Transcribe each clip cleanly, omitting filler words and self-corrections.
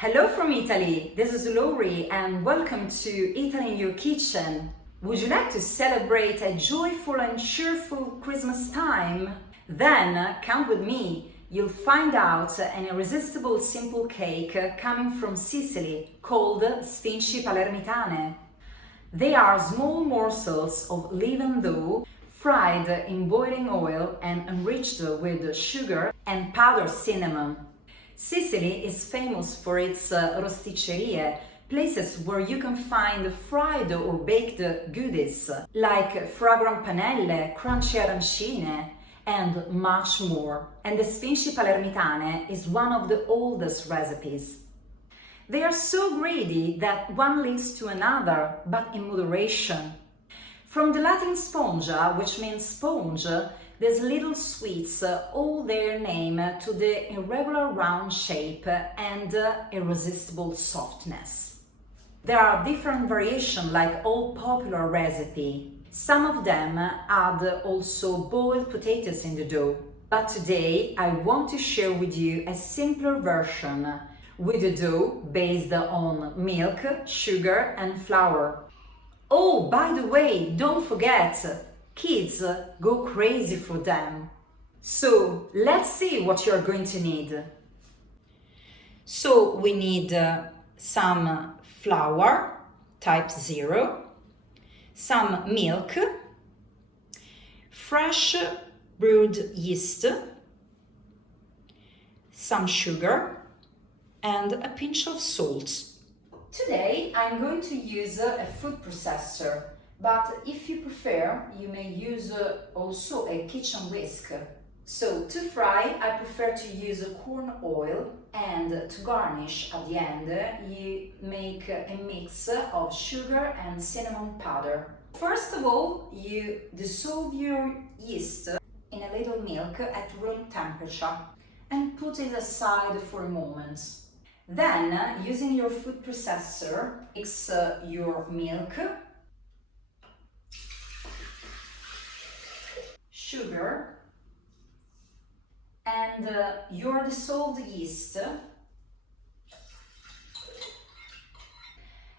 Hello from Italy, this is Lori and welcome to Italy in Your Kitchen. Would you like to celebrate a joyful and cheerful Christmas time? Then come with me, you'll find out an irresistible simple cake coming from Sicily called Sfinci Palermitane. They are small morsels of leavened dough fried in boiling oil and enriched with sugar and powdered cinnamon. Sicily is famous for its rosticcerie, places where you can find fried or baked goodies like fragrant panelle, crunchy arancine, and much more. And the Sfinci Palermitane is one of the oldest recipes. They are so greedy that one leads to another, but in moderation. From the Latin spongia, which means sponge, these little sweets owe their name to the irregular round shape and irresistible softness. There are different variations like all popular recipes. Some of them add also boiled potatoes in the dough. But today I want to share with you a simpler version with a dough based on milk, sugar and flour. Oh, by the way, don't forget, kids go crazy for them. So let's see what you're going to need. So we need some flour, type 0, some milk, fresh brewed yeast, some sugar, and a pinch of salt. Today I'm going to use a food processor, but if you prefer, you may use also a kitchen whisk. So to fry, I prefer to use corn oil, and to garnish at the end, you make a mix of sugar and cinnamon powder. First of all, you dissolve your yeast in a little milk at room temperature and put it aside for a moment. Then, using your food processor, mix your milk, sugar, and your dissolved yeast,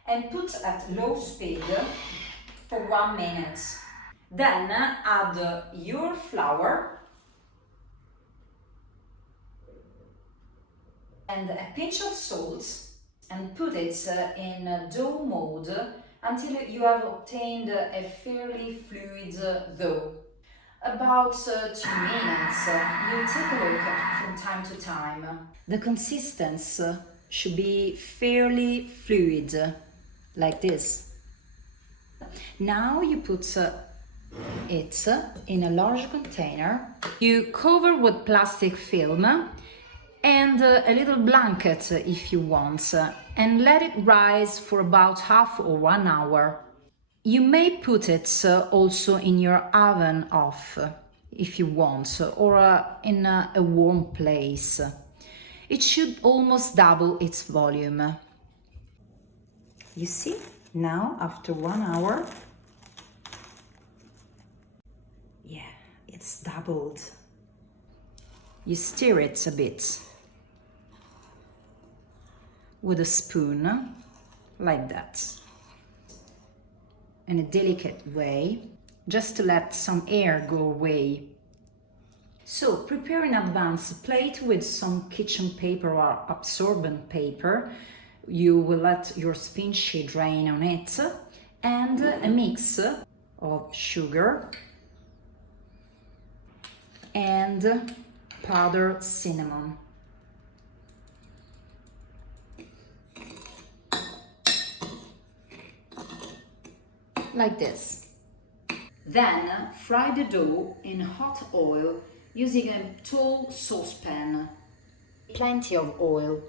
and put at low speed for 1 minute. Then add your flour and a pinch of salt and put it in dough mode until you have obtained a fairly fluid dough. About 2 minutes, you take a look from time to time. The consistency should be fairly fluid, like this. Now you put it in a large container. You cover with plastic film and a little blanket if you want, and let it rise for about half or 1 hour. You may put it also in your oven off if you want, or in a warm place. It should almost double its volume. You see, now after 1 hour, yeah, it's doubled. You stir it a bit with a spoon, like that, in a delicate way, just to let some air go away. So prepare in advance a plate with some kitchen paper or absorbent paper. You will let your Sfinci drain on it, and a mix of sugar and powdered cinnamon. Like this. Then fry the dough in hot oil using a tall saucepan. Plenty of oil.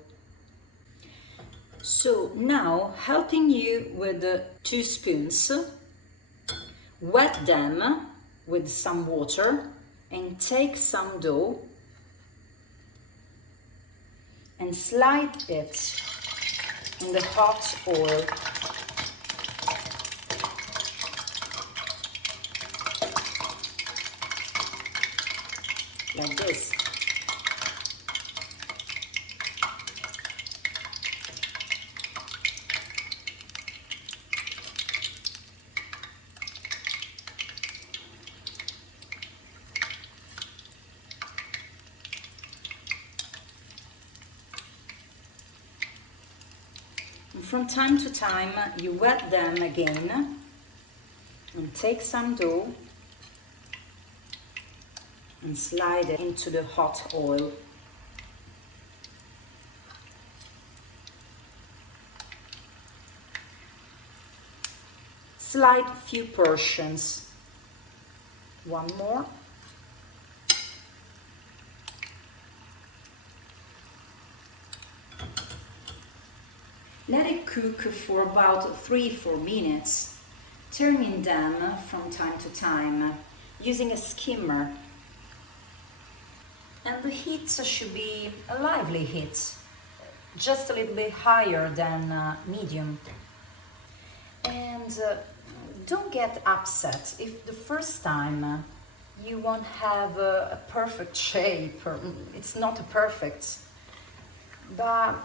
So now, helping you with 2 spoons, wet them with some water and take some dough and slide it in the hot oil. Like this. from time to time you wet them again and take some dough and slide it into the hot oil. Slide few portions. One more. Let it cook for about 3-4 minutes, turning them from time to time using a skimmer. And the heat should be a lively heat, just a little bit higher than medium. And don't get upset if the first time you won't have a perfect shape. It's not perfect, but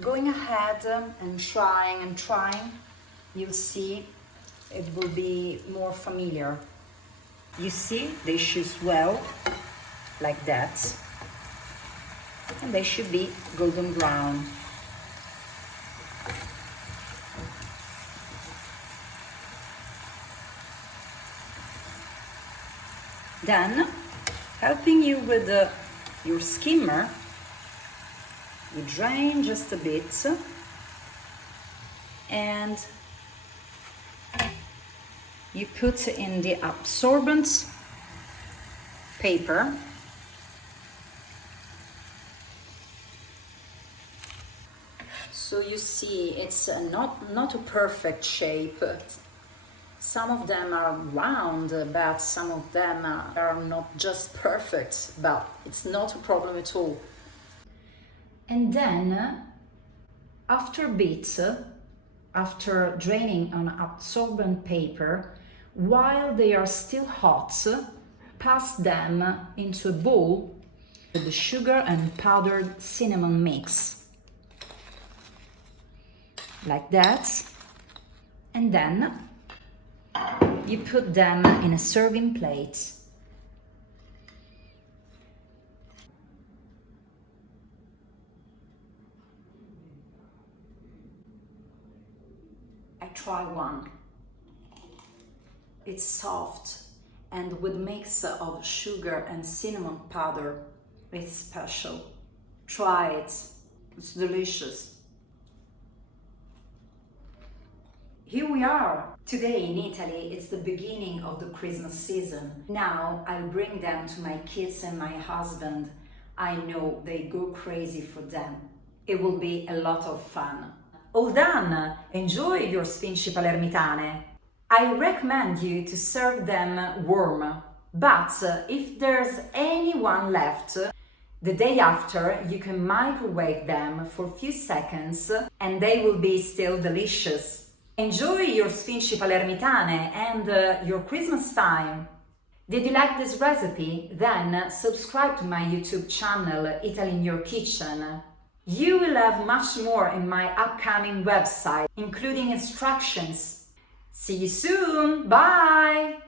going ahead and trying, you'll see it will be more familiar. You see, they should swell like that, and they should be golden brown. Then, helping you with your skimmer, you drain just a bit and you put in the absorbent paper. So you see, it's not a perfect shape. Some of them are round, but some of them are not just perfect, but it's not a problem at all. And then, after a bit, after draining on absorbent paper, while they are still hot, pass them into a bowl with the sugar and powdered cinnamon mix. Like that. And then you put them in a serving plate. I try one. It's soft and with mix of sugar and cinnamon powder. It's special. Try it. It's delicious. Here we are. Today in Italy, it's the beginning of the Christmas season. Now I'll bring them to my kids and my husband. I know they go crazy for them. It will be a lot of fun. All done! Enjoy your Sfinci Palermitane. I recommend you to serve them warm, but if there's any one left, the day after you can microwave them for a few seconds and they will be still delicious. Enjoy your Sfinci Palermitane and your Christmas time. Did you like this recipe? Then subscribe to my YouTube channel, Italy in Your Kitchen. You will have much more in my upcoming website, including instructions. See you soon! Bye!